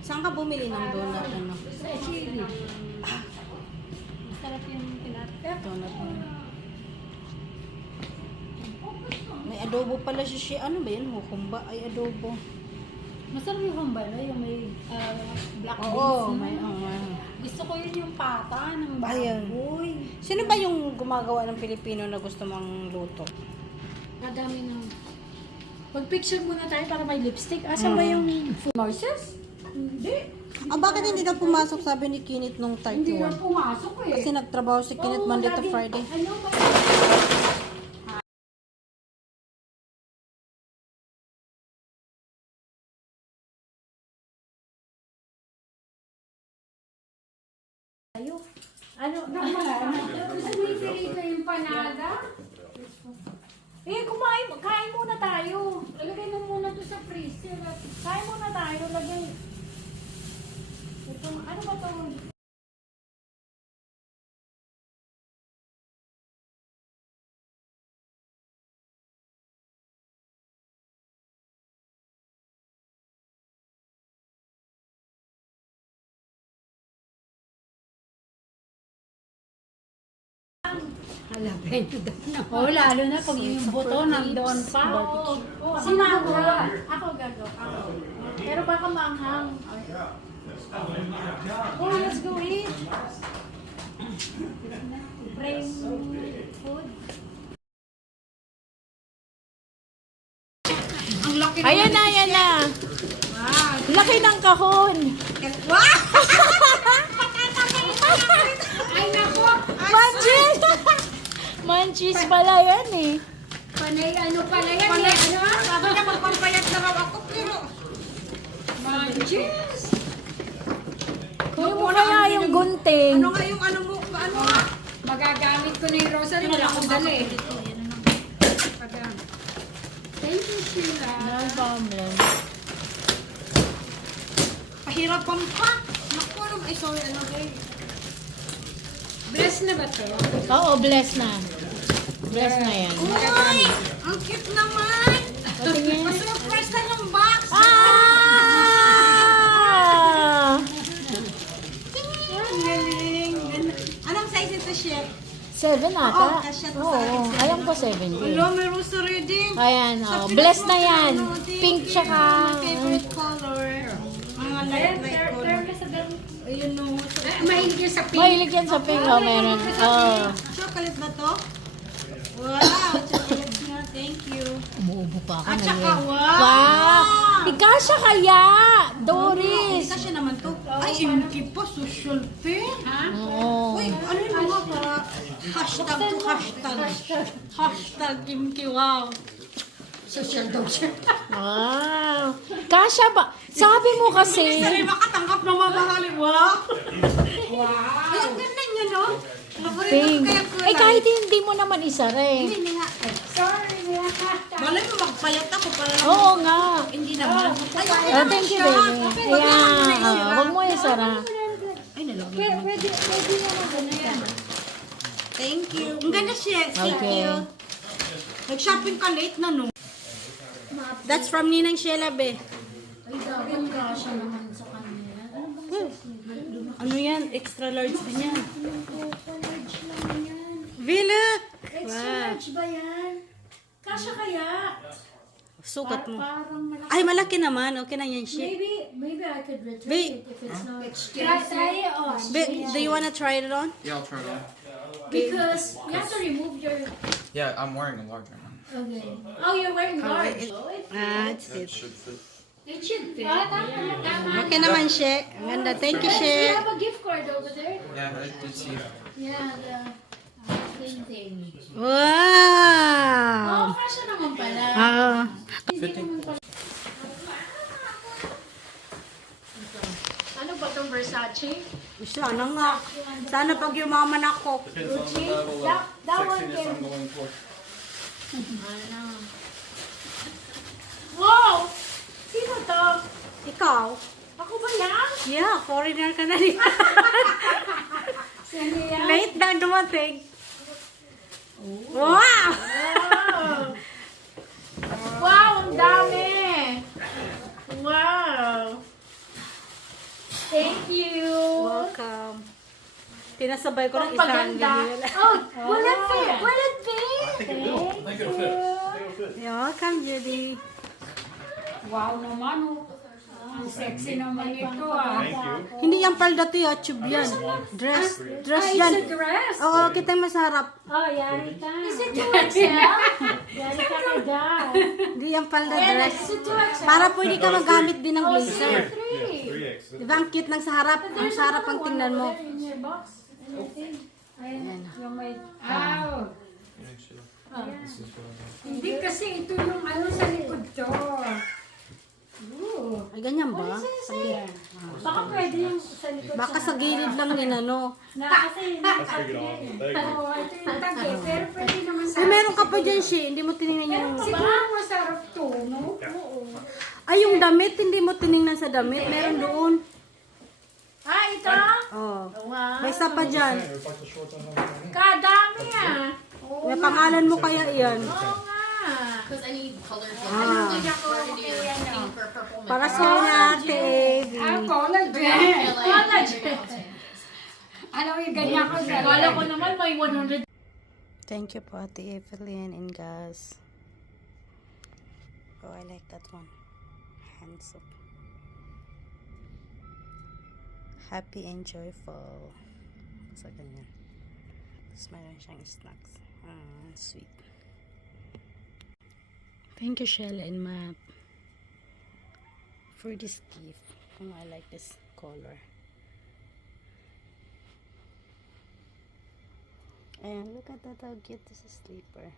Saan ka bumili ng donut? Ano? Sa chili. Masarap yung tinapit. Donut. May adobo pala siya. Ano ba yan? Hukumba ay adobo. Masarap yung hambala, yung may black beans. Oo, no? may Gusto ko yun yung pata ng Ayun. baboy. Sino ba yung gumagawa ng Pilipino na gusto mong luto? Madami ng... Pag-picture muna tayo para may lipstick. Asan ba yung food? Marces? Hindi. Bakit hindi ka pumasok, sabi ni Kinit nung Hindi nga 31? pumasok eh. Kasi nagtrabaho si Kinit Oo, Monday to lagi- Friday. Ano ba? Tayo. Ano, sumitirin na yung panada. Kain muna tayo. Lagay mo muna to sa freezer. Kain muna tayo. Lagay. Ito, ano ba to? Halapin na. Oh, lalo na pag yung buto nandoon pa. Sinaga. Ako gagawa. Ako. Pero baka maanghang. Oh, let's go eat. Bring food. Ang laki Ayan na, ayan na. Laki ng kahon. Ay, nako. Manchis! Manchis pala yan eh. Panay ano pala yan. Panay ano? Sabi niya magpampayat na raw ako, pero... Manchis. Kunin mo kaya yung gunting. Ano nga yung ano mo? Ano nga? Magagamit ko na yung rosary. Wala akong dala eh. Thank you, Sheila. No problem. Pahirapan pa. Naku, ano? Ay, sorry, ano guys? Bless na ba to? Oo, bless na. Bless na yan. Uy! Ang cute naman! Patingin. Surprise na yung box! Ah! Ang galing! Anong size ito, Chef? 7 ata. Oh, kasya to sa Oo, akin, alam ko 7 Hello, din. may rosary din. Ayan, Sa oh. Pinas Bless mo na ka, yan. ano, thank Pink you. tsaka... My favorite color. Mga light color. Ayun no. Mahilig yun sa pink. Mahilig yan sa pink. Oh, meron. Oh. Chocolate ba to? Wow, chocolate nga. Thank you. Umuubo pa ako At na saka, yun. wow! Wow! Ikasya kaya! Doris! Kasi naman to. Ay, MK pa. Social fair. Oo. Uy, ano yung mga para hashtag to hashtag. Hashtag MK. Wow. Social daw siya. Wow! Kasya ba? Sabi mo kasi... Hindi makatanggap ng mamahalin. Wow. Wow. Ay, ang ganda niya, no? Paborito ko Pink. kaya kulay. Eh, kahit hindi mo naman isa rin. Hindi nga. Ay, Sorry. malay mo magpayat ako para lang. Oo nga. Hindi naman. Ay, okay Oh, naman thank you, siya. baby. Wag naman mo na Ayan. isira. Oh, wag mo isara. Ay, nalagyan naman. Pwede naman ganyan. Thank you. Ang ganda siya. Thank Okay. you. Nag-shopping ka late na, no? That's from Ninang Sheila, be. Ay, dapat kasha naman sa kanila. Ano bang size nito? Ano yan? Extra large din yan. Large lang yan. Look! Extra large ba yan? Kasha kaya? Sukat mo. Parang malaki. Ay, malaki naman. Okay na yan, shit. Maybe I could return Wait. it if it's not. Try it on. Be, do you wanna try it on? Yeah, I'll try it on. Because you have to remove your... Yeah, I'm wearing a large one. Okay. Oh, you're wearing large. That's it. It should fit. Tama. Okay naman, She. Ang ganda. Thank you, You She. have a gift card over there? Yeah, I did see it. Yeah, the same thing. Oh, Wow! kasha naman pala. Ah. Hindi naman pala. Ano ba itong Versace? Sana nga. Sana pag yumaman ako. Gucci? That one can... going for. Ano? Wow! Sino to? Ikaw? Ako ba yan? Yeah, foreigner ka na rin. Sino yan? Late na dumating. Wow! Wow! Wow! Ang dami! Wow! you. Welcome. Pinasabay ko ng isang Paganda. video. Oh, wallet fit. Wallet fit. Thank you. Welcome, Judy. Wow naman, oh. Ang sexy naman ito, ah. Hindi yan palda to, tube yan. Dress. Dress yan. It's a dress. Oo, kita mo sa harap. Oh, yari ka. Is it 2XL? Yari ka ka dyan. Hindi yan palda dress. Is it 2XL? Para pwede ka magamit din ng Oh, blazer. 3. Di ba ang cute ng sa harap? Ang sa harap ang tingnan mo. In your box. Anything. Ayan, yung may... Ow! Hindi kasi ito yung ano sa likod to. Ooh. Ay, ganyan ba? Baka pwede yung sa likod. Baka sa gilid lang din ano. Na kasi Oo, ito yung tag eh. Pero pwede naman sa... Ay, meron ka pa dyan, Shi. Hindi mo tinignan yung... Siguro masarap to, no? Oo. Ay, yung damit, hindi mo tinignan sa damit. Meron doon. Ah, ito? Oh. May isa pa dyan. Kadami ah. Oo May pangalan mo kaya iyan. nga. Because I need colors. Ah. Like, burgundy or pink or purple. Para sa na Ate Evie. Ah, collagen. Collagen. Alam mo yung ganyan ko sa... Kala ko naman may 100. Thank you po, Ate Evelyn and Gaz. Oh, I like that one. Hands up. Happy and joyful. Sa ganyan. Tapos mayroon siyang snacks. Ah, sweet. Thank you, Shell and Map, for this gift. Oh, I like this color. And look at that, how cute this is sleeper.